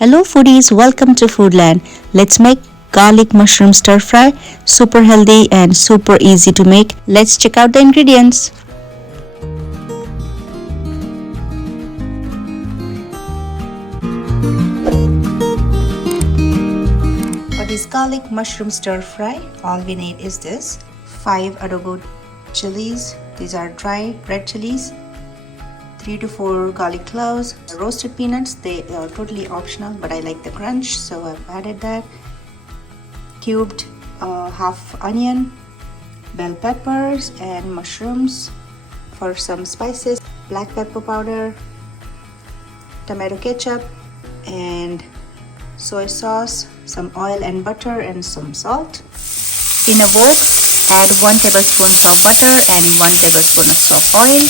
Hello foodies, welcome to Foodland. Let's make garlic mushroom stir fry. Super healthy and super easy to make. Let's check out the ingredients. For this garlic mushroom stir fry, all we need is this 5 adobo chilies. These are dry red chilies. 3 to 4 garlic cloves, roasted peanuts. They are totally optional, but I like the crunch, so I've added that. Cubed half onion, bell peppers and mushrooms. For some spices, black pepper powder, tomato ketchup and soy sauce, some oil and butter and some salt. In a wok, add 1 tablespoon of butter and 1 tablespoon of soft oil.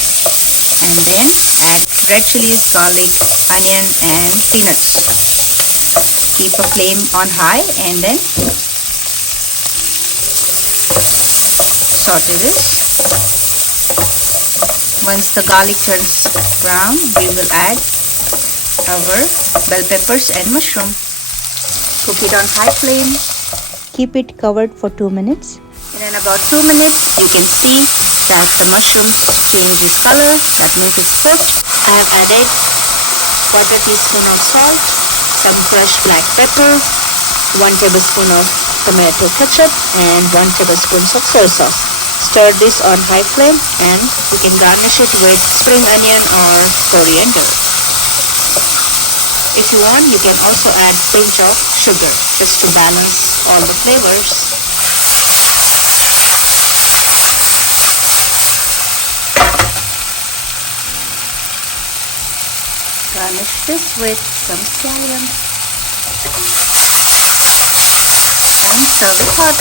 And then add red chilies, garlic, onion and peanuts. Keep a flame on high and then saute this. Once the garlic turns brown, we will add our bell peppers and mushroom. Cook it on high flame. Keep it covered for 2 minutes. And in about 2 minutes, you can see that the mushrooms change its color. That means it's cooked. I have added 1/4 teaspoon of salt, some fresh black pepper, 1 tablespoon of tomato ketchup and 1 tablespoon of soy sauce. Stir this on high flame and you can garnish it with spring onion or coriander. If you want, you can also add a pinch of sugar just to balance all the flavors. Garnish this with some scallion and serve it hot.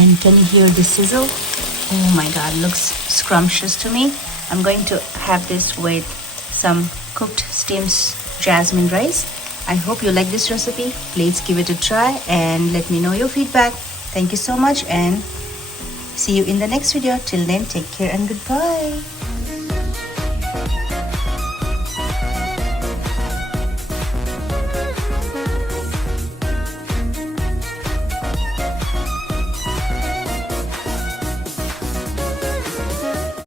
And can you hear the sizzle? Oh my god, looks scrumptious to me. I'm going to have this with some cooked steamed jasmine rice. I hope you like this recipe. Please give it a try and let me know your feedback. Thank you so much and see you in the next video. Till then, take care and goodbye.